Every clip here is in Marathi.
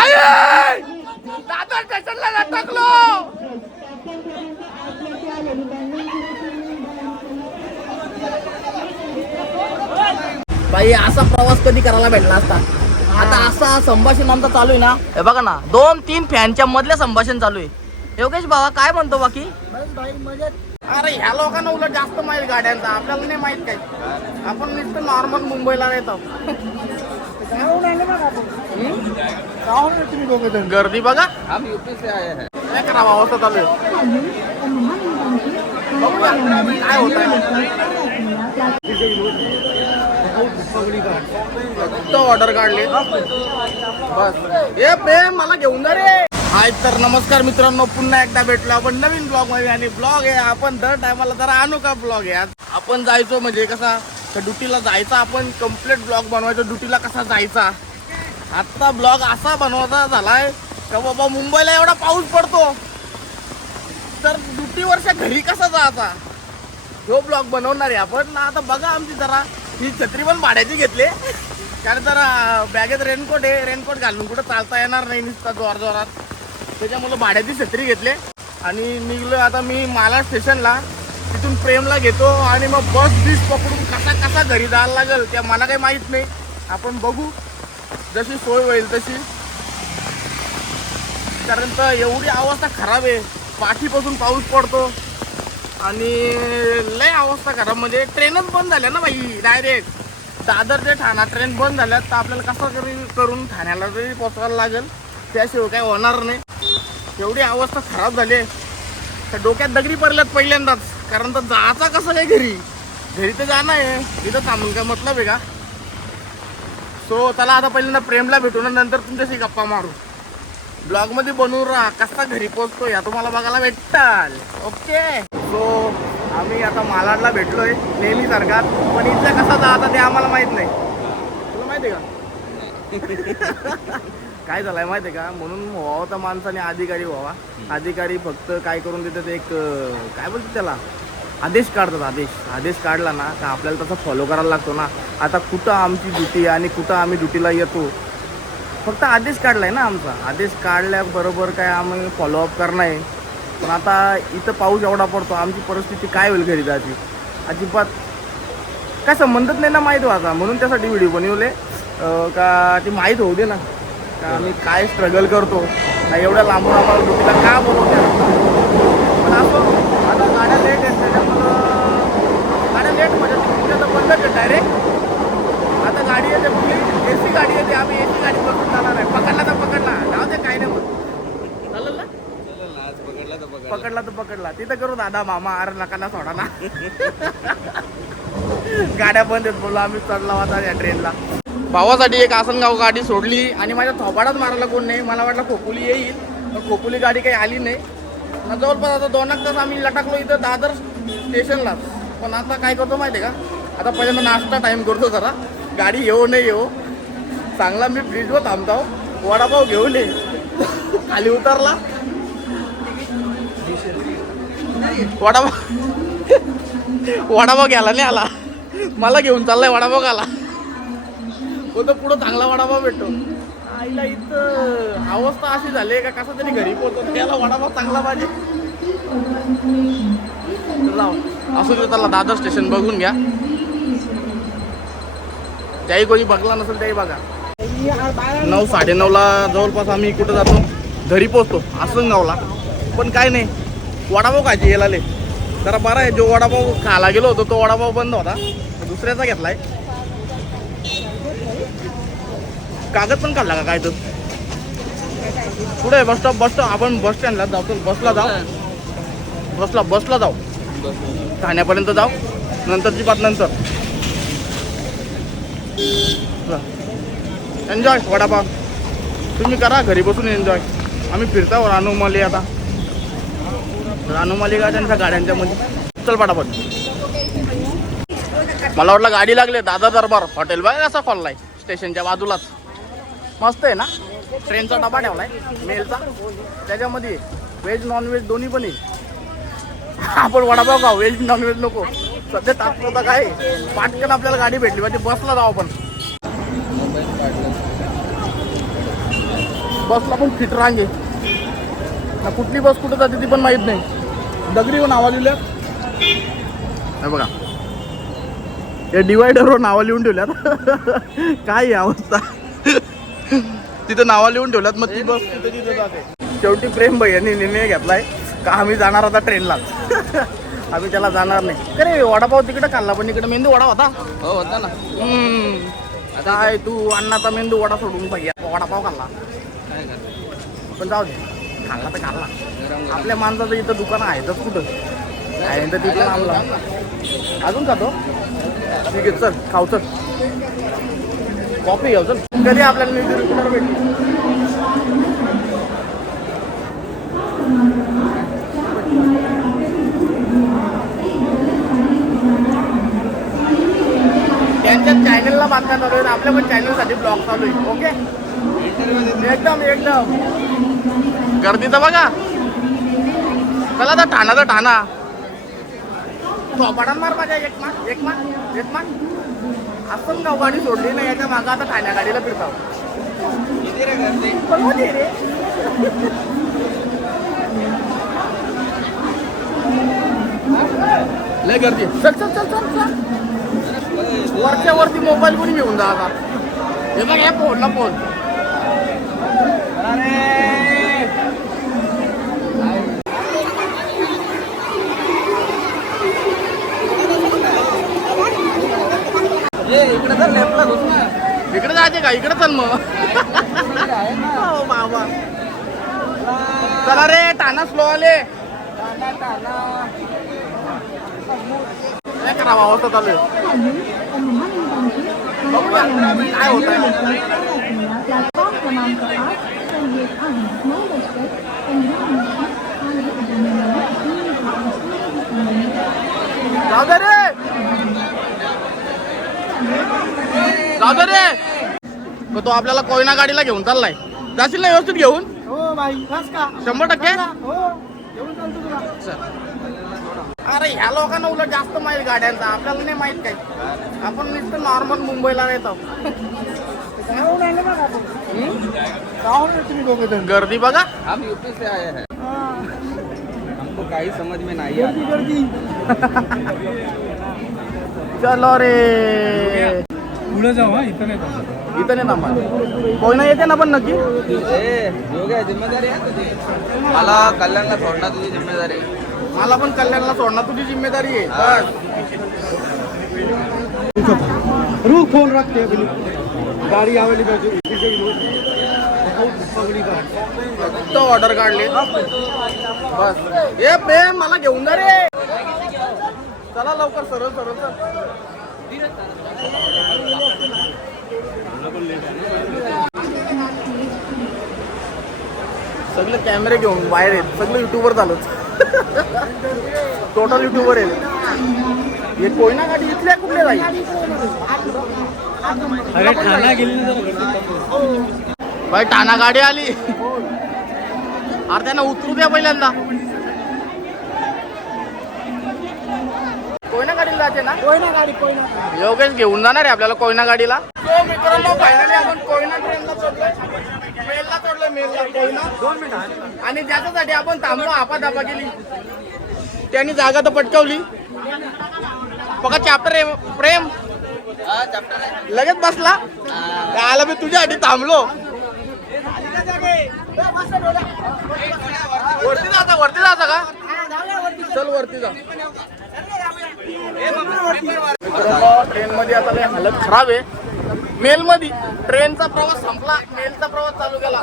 आये! दादर स्टेशनला लटकलो बाई असा प्रवास कधी करायला भेटला असता? आता असा संभाषण आमचं चालू आहे ना? हे बघा ना दोन तीन फॅनच्या मधल्या संभाषण चालू आहे. योगेश बाबा काय म्हणतो बाकी? अरे ह्या लोकांना उलट जास्त माहीत गाड्यांचा. आपल्याला नाही माहीत काही आपण नुसतं नॉर्मल मुंबईला येतो गर्दी बघा. काय करावं अवस्था चालू आहे. बघूया काय होत फक्त ऑर्डर काढली. बस. ए प्रेम मला घेऊन जा रे. हाय तर नमस्कार मित्रांनो पुन्हा एकदा भेटलो आपण नवीन ब्लॉगमध्ये. आणि ब्लॉग आहे आपण दर टायमाला जरा आणू का ब्लॉग आहे. आज आपण जायचो म्हणजे कसा? त्या ड्युटीला जायचा आपण कंप्लीट ब्लॉग बनवायचा. ड्युटीला कसा जायचा? आत्ता ब्लॉग असा बनवायचा झालाय का बाबा मुंबईला एवढा पाऊस पडतो? तर ड्युटीवरच्या घरी कसा जायचा? तो ब्लॉग बनवणार आहे आपण. ना आता बघा आमची जरा ही छत्री पण भाड्याची घेतली. कारण जरा बॅगेत रेनकोट आहे. रेनकोट घालून कुठं चालता येणार नाही नुसता जोर जोरात. त्याच्यामुळं भाड्याची छत्री घेतली. आणि निघलो आता मी माला स्टेशनला तिथून प्रेमला घेतो आणि मग बस बीस पकडून कसा कसा घरी जायला लागेल त्या मला काही माहीत नाही. आपण बघू. जशी सोय होईल तशी. कारण तर एवढी अवस्था खराब आहे. पाठीपासून पाऊस पडतो. आणि लय अवस्था खराब. म्हणजे ट्रेनच बंद झाल्या ना बाई डायरेक्ट दादर ते ठाणा ट्रेन बंद झाल्या तर आपल्याला कसं तरी करून ठाण्याला तरी पोचवायला लागेल. त्याशिवाय काही होणार नाही. एवढी अवस्था खराब झाली आहे. तर डोक्यात दगडी पडल्यात पहिल्यांदाच. कारण तर जायचा कसं काय घरी? घरी तर जाणं आहे. इथं थांबून काय मतलब आहे का? सो चला आता पहिल्यांदा प्रेमला भेटू ना नंतर तुमच्याशी गप्पा मारू. ब्लॉगमध्ये बनवून राहा. कसा घरी पोहोचतो या तुम्हाला बघायला भेटताल ओके सो आम्ही आता मालाडला भेटलोय नेहमी सारखा पण इथं कसा जाता ते आम्हाला माहीत नाही. तुला माहिती आहे का? काय झालंय माहिती आहे का? म्हणून व्हावं तर माणसाने अधिकारी व्हावा. अधिकारी फक्त काय करून देतात एक काय बोलतात त्याला? आदेश काढतात आदेश. आदेश काढला ना का आपल्याला तसा फॉलो करायला लागतो ना. आता कुठं आमची ड्युटी आणि कुठं आम्ही ड्युटीला येतो? फक्त आदेश काढला आहे ना आमचा. आदेश काढल्याबरोबर काय आम्ही फॉलोअप करणार आहे पण आता इथं पाऊस एवढा पडतो आमची परिस्थिती काय होईल घरी जायची अजिबात. काय संबंधच नाही ना माहीत व्हायचा म्हणून त्यासाठी व्हिडिओ बनवले. का ती माहीत होऊ दे ना. का आम्ही काय स्ट्रगल करतो. का एवढ्या लांबून आम्हाला ड्युटीला का बोलवत्या आता गाड्या लेट आहेत त्याच्यामुळं गाड्या लेट म्हणजे तिकडे तर बंदच आहे डायरेक्ट आता गाडी येते ए सी गाडी येते. आम्ही ए सी गाडी बसून जाणार आहे. पकडला तर पकडला. जाऊ दे काय नाही चालेल ना? पकडला तर पकडला. तिथं करू दादा मामा अरे नका ना सोडा ना. गाड्या बंद आहेत बोला आम्ही चढला होता या ट्रेनला भावासाठी एक आसनगाव गाडी सोडली. आणि माझ्या थोपाडाच मारायला कोण नाही. मला वाटलं खोपोली येईल. पण खोपोली गाडी काही आली नाही. मग जवळपास आता दोन तास आम्ही लटकलो इथं दादर स्टेशनला. पण आता काय करतो माहिती आहे का? आता पहिल्यांदा नाश्ता टाईम करतो जरा. गाडी येऊ नाही येऊ चांगला मी फ्रीजवर थांबतो. वडापाव घेऊन ये. खाली उतरला. वडापाव वडापाव घ्यायला नाही आला. मला घेऊन चाललाय वडापाव आला तो पुढं चांगला वडापाव भेटतो. आईला इथं अवस्था अशी झाली आहे का? कसं तरी घरी पोहोचतो. त्याला वडापाव चांगला पाहिजे. तर असू दे त्याला दादर स्टेशन बघून घ्या. त्याही कोणी बघला नसेल त्याही बघा. नऊ साडेनऊला जवळपास आम्ही कुठं जातो घरी पोचतो आसनगावला. पण काय नाही वडापाव खायची गेला जरा बरा आहे जो वडापाव खायला गेलो होतो तो वडापाव बंद होता. दुसऱ्याचा घेतलाय. कागद पण काढला का? काय तर पुढे बस स्टॉप बस स्टॉप आपण बस स्टँडला जातो बसला जाऊ. बसला बसला जाऊ. ठाण्यापर्यंत जाऊ. नंतरची बात नंतर. एन्जॉय वडापाव. तुम्ही करा घरी बसून एन्जॉय आम्ही फिरतावर रानोमाली आता. रानोमाली का त्यांच्या गाड्यांच्या मध्ये चल पटापट मला वाटलं गाडी लागली. दादा दरबार. हॉटेल बघा असा खोललाय. स्टेशनच्या बाजूलाच. मस्त आहे ना? ट्रेनचा डबा ठेवलाय मेलचा त्याच्यामध्ये व्हेज नॉनव्हेज दोन्ही पण आहे. आपण वडापाव का व्हेज नॉनव्हेज नको. सध्या तात्पुरता काय? पाटकन आपल्याला गाडी भेटली पाहिजे बसला जाऊ आपण. बसला पण फिट रांगे. ना कुठली बस कुठं जाते ती पण माहीत नाही. दगडीवर नावा लिहिल्या हे बघा. या डिवायडरवर नावं लिहून ठेवल्यात. काय अवस्था. तिथं नावं लिहून ठेवल्यात मग ती बस तिथे तिथे जाते. शेवटी प्रेम भाई यांनी निर्णय घेतलाय का आम्ही जाणार आता ट्रेनलाच आम्ही त्याला जाणार नाही. का रे वडापाव तिकडे खाल्ला पण इकडे मेंदू वडा होता. हो होता ना. काय तू अण्णाचा मेंदू वडा सोडून भैया वडापाव खाल्ला. पण जाऊ दे. खाल्ला तर खाल्ला. आपल्या माणसाचं इथं दुकान आहेतच कुठं? आहे तर तिथं आणला अजून खातो? ठीक आहे चल खाऊ चल. कॉफी घेऊ चल. कधी आपल्याला न्यूज रिपोर्टर भेटली त्यांच्या चॅनलला बातम्या चालू आहेत. आपल्या पण चॅनलसाठी ब्लॉग चालू आहे ओके एकदम एकदम. गर्दी तर बघा. चला तर ठाणा तर ठाणा. मार माझ्या. एक मान एक मान एक मान असं गाव गाडी सोडली ना याच्या मागं आता ठाण्या गाडीला फिरताव पण होती रे. लय गर्दी. चल चल चल चल चल. वरच्या वरती मोबाईल कोणी घेऊन जा आता. हे बघ हे फोन ना फोन ए इकडे जायचे का? इकडे चल मग. बाबा. चला रे टाना स्लो आले काय करावं अवस्था चालू काय होत आहे? प्लॅटफॉर्म क्रमांक आठ तर येत आहे नऊ लष्कर पंधरा मिनिटे आणि जाऊ दे रे जाऊ दे रे मग तो आपल्याला कोयना गाडीला घेऊन चाललाय. जाशील ना व्यवस्थित घेऊन? हो शंभर टक्के? हो. अरे ह्या लोकांना उलट जास्त माहीत गाड्यांचा. आपल्याला नाही माहीत काय आपण नुसतं नॉर्मल मुंबईला येतो. गर्दी बघा. हम यूपी से आए हैं. हमको काही समझ में नहीं गर्दी आता गर्दी. चलो रे. पुढे जाऊ हा इथं नाही इथं नाही थांबा कोयना येते ना पण नक्की? ए योग्य जिम्मेदारी आहे तुझी. मला कल्याणला सोडणार तुझी जिम्मेदारी. आहे. मला पण कल्याणला सोडणं तुझी जिम्मेदारी आहे. बस. रुक फोन रखते अभी गाड़ी आवेली पगड़ी का फक्त ऑर्डर काढली. बस. ए प्रेम मला घेऊन जा रे. चला लवकर सरळ सरळ चल. सगळे कॅमेरे घेऊन बाहेर आहेत. सगळं युट्यूबवर झालंच टोटल युट्यूबवर आहे हे कोयना गाडी इथल्या कुठल्या जाईल अरे ठाणा गेली भाई टाणा गाडी आली. अरे त्यांना उतरू द्या पहिल्यांदा. कोयना गाडीला जायचे ना? कोयना गाडी कोयना योगेश घेऊन जाणार आहे आपल्याला कोयना गाडीला तो मित्रांनो फायनली आपण कोयना ट्रेनला चढलोय. मेलला चढलोय मेलला. कोयना. दोन मिनिट आणि ज्याच्यासाठी आपण थांबलो आपादापा केली. त्यांनी जागा तर पटकावली. बघा चॅप्टर आहे प्रेम. हा लगेच बसला. आला मी तुझ्यासाठी थांबलो. वरती जाता वरती जाता का? चल वरती जा. ट्रेन मध्ये आता लय हालत खराब आहे. मेल मध्ये ट्रेनचा प्रवास संपला मेलचा प्रवास चालू केला.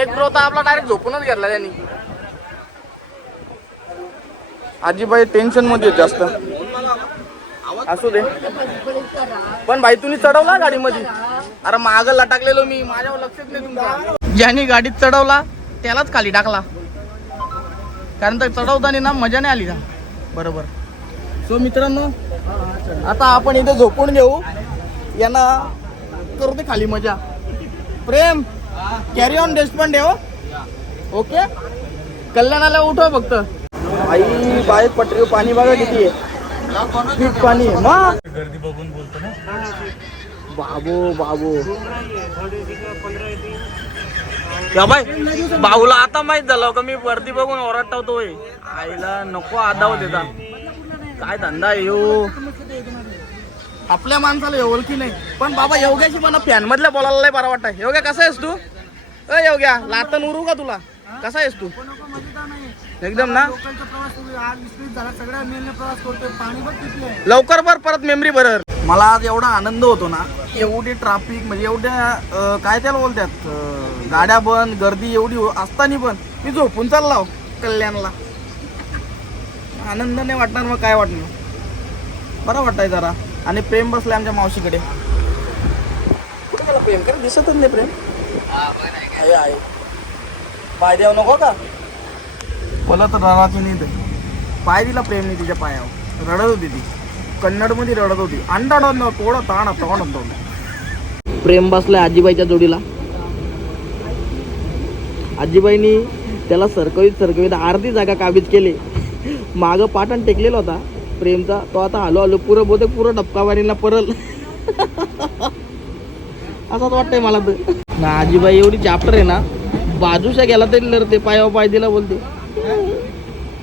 एक ब्रो तर आपला डायरेक्ट झोपूनच घेतला त्यांनी. आजीबाई टेन्शनमध्ये जास्त. असू दे. पण भाई तुम्ही चढवला गाडीमध्ये? अरे माग लटाकलेलो मी. माझ्यावर लक्षच नाही तुमचा. ज्याने गाडीत चढवला त्यालाच खाली टाकला. कारण तर चढवताना ना मजा नाही आली का बरोबर. सो मित्रांनो आता आपण इथे झोपून घेऊ. यांना करू दे खाली मजा. प्रेम कॅरी ऑन देशपांडे हो ओके कल्याणाला उठव फक्त. आई बाहेर पटरी पाणी बघा किती आहे. पाणी आहे. गर्दी बघून बोलतो ना. बाबू बाबू. या बाय भाऊला आता माहीत झालं का मी वरती बघून ओरडता होतोय. आईला नको आदाव देता. काय धंदा आहे आपल्या माणसाला ओळखी नाही. पण बाबा योग्याशी पण फॅन मधल्या बोलायला लय बरा वाटतं योग्या कसा आहेस तू? अ योग्या लातन उरू का तुला? कसा आहेस तू? एकदम ना? सगळ्या लवकर भर परत मेमरी भरर. मला आज एवढा आनंद होतो ना एवढी ट्राफिक म्हणजे एवढ्या काय त्याला बोलतात गाड्या बंद गर्दी एवढी असताना पण मी झोपून चालला हो, कल्याणला. आनंद नाही वाटणार मग काय वाटणार? बरं वाटतंय जरा. आणि प्रेम बसलं आमच्या मावशीकडे. कुठे गेला प्रेम? कारण दिसतच नाही प्रेम. आहे आहे पाय द्याव नको का? बोला तर रडायचं नाही ते पाय दिला प्रेम नाही तिच्या पायावर. रडत होती ती. कन्नडमध्ये रडत होती. अंडा डोन थोडं ताण तोंड होतं. प्रेम बसलाय आजीबाईच्या जोडीला. आजीबाईनी त्याला सरकवीत सरकवीत अर्धी जागा काबीज केली. मागं पाटण टेकलेला होता. प्रेमचा तो आता हलो हलो पुरं बहुतेक पुरं डबकावारीला परल. असंच वाटतंय मला तर. ना आजीबाई एवढी चॅप्टर आहे ना बाजूच्या गेला तरी लढते पायावर पाय दिला बोलते.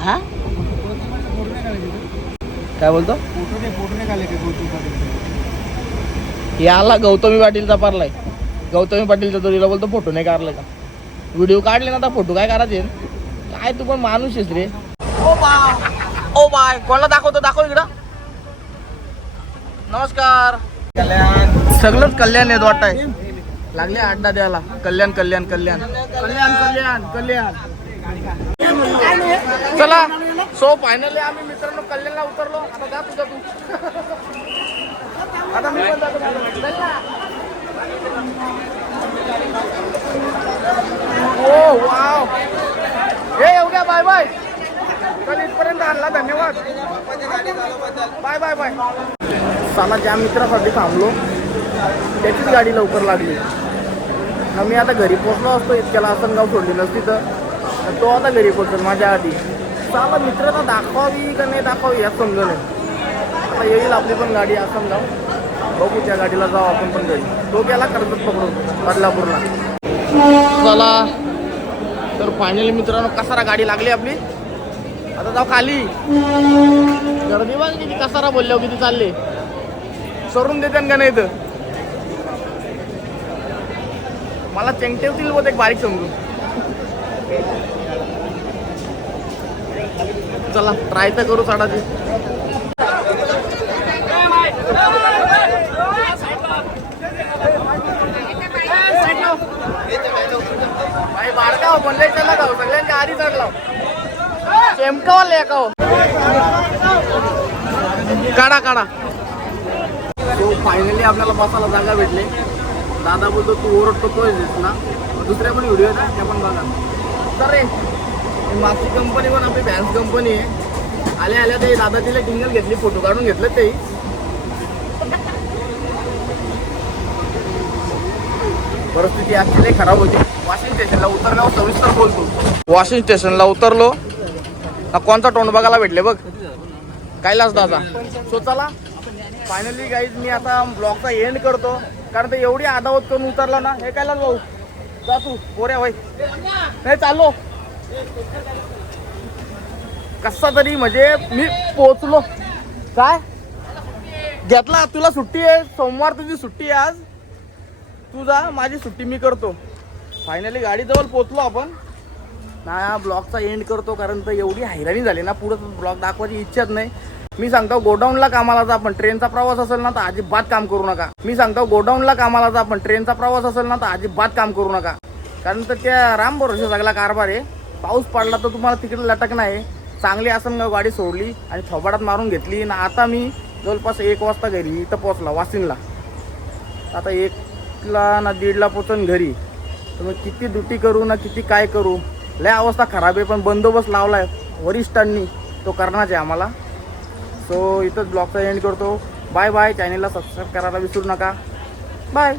हा? काय बोलतो? याला गौतमी पाटीलचा पारलाय. गौतमी पाटीलच्या तुरीला बोलतो फोटो नाही काढलं का? व्हिडिओ काढले ना आता फोटो काय करायचे काय तू पण माणूस आहेस रे. ओ बाय ओ बाय कोणाला दाखवतो दाखव इकडं. नमस्कार. कल्याण सगळंच कल्याण येत वाटतंय. लागले अड्डा द्यायला. कल्याण कल्याण कल्याण. कल्याण कल्याण कल्याण. चला सो फायनली आम्ही मित्रांनो कल्याणला उतरलो. आता जा तुझा तू. आता मी पण जातो चल ना. ओ वाव हे एवढ्या बाय बाय चल इथपर्यंत आणला धन्यवाद. Bye bye bye. साला ज्या मित्रासाठी थांबलो त्याचीच गाडी लवकर लागली. मग मी आता घरी पोचलो असतो इतक्याला आसनगाव सोडली नसती तर. तो आता घरी पोचल माझ्या आधी. साला मित्रांना दाखवावी का नाही दाखवावी यात समजलं नाही. आता येईल आपली पण गाडी आसनगाव. बघू त्या गाडीला जाऊ आपण पण घरी. तो गेला कर्जत पकडून बदलापूरला. चला तर फायनली मित्रांनो कसारा गाडी लागली आपली? आता जाऊ खाली. गर्दी बघ किती कसारा बोलल्यावर हो, किती चालले. सरून देते का नाही तर मला चेंगटेवतील बोत एक बारीक समजू चला ट्राय तर करू साडाची. भाई बारका चला जाऊ. सगळ्यांच्या आधी चढला हो? काढा काढा. तो फायनली आपल्याला बसायला जागा भेटली. दादा बोलतो तू ओरडतो तोच ना. दुसऱ्या पण व्हिडिओ ना त्या पण बघा. तर रे मागची कंपनी पण आपली फॅन्स कंपनी आहे. आल्या आल्या ते दादा तिला टिंगल घेतली फोटो काढून घेतलं ते. परिस्थिती लई खराब होती. वॉशिंग स्टेशनला उतरल्यावर सविस्तर बोलतो. वॉशिंग स्टेशनला उतरलो. ना कोणता तोंड बघायला भेटले बघ. कैलास दादा? सो चला. फायनली गाईज मी आता ब्लॉगचा एंड करतो. कारण ते एवढी आदावत करून उतरला ना हे कैलास भाऊ? जा तू पोऱ्या भाई नाही चाललो. कसा तरी म्हणजे मी पोचलो काय? घेतला तुला सुट्टी आहे. सोमवार तुझी सुट्टी आहे आज. तू जा माझी सुट्टी मी करतो. फायनली गाडीजवळ पोचलो आपण. ना ब्लॉगचा एंड करतो कारण तर एवढी हैराणी झाली ना पुढं ब्लॉग दाखवायची इच्छाच नाही. मी सांगतो गोडाऊनला कामाला जा पण ट्रेनचा प्रवास असेल ना तर अजिबात काम करू नका. मी सांगतो गोडाऊनला कामाला जा पण ट्रेनचा प्रवास असेल ना तर अजिबात काम करू नका. कारण तर त्या राम भरोसे सगळा कारभार आहे. पाऊस पडला तर तुम्हाला तिकडे लटक नाही. चांगली आसनगाव गाडी सोडली आणि थोबाडात मारून घेतली. ना आता मी जवळपास एक वाजता घरी इथं पोचला वासिंगला आता एकला ना दीडला पोचन घरी. तर मग किती ड्युटी करू ना किती काय करू? लय अवस्था खराब आहे पण बंदोबस्त लावलाय वरिष्ठांनी. तो करणारच आहे आम्हाला. सो इथंच ब्लॉगचा एंड करतो. बाय बाय चॅनलला सबस्क्राईब करायला विसरू नका. बाय